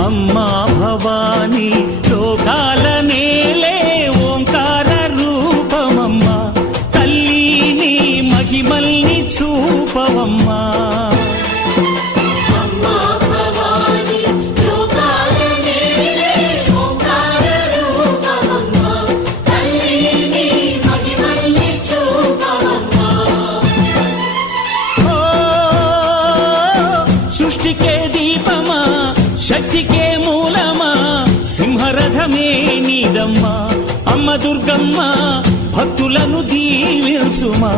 అమ్మా భవానీ లోకాల నేలే ఓంకార రూపమమ్మా తల్లి నీ మహిమల్ని చూపవమ్మా సృష్టికే దీపమా శక్తికే మూలమా సింహరథమే నీదమ్మా అమ్మ దుర్గమ్మ భక్తులను దీవించుమా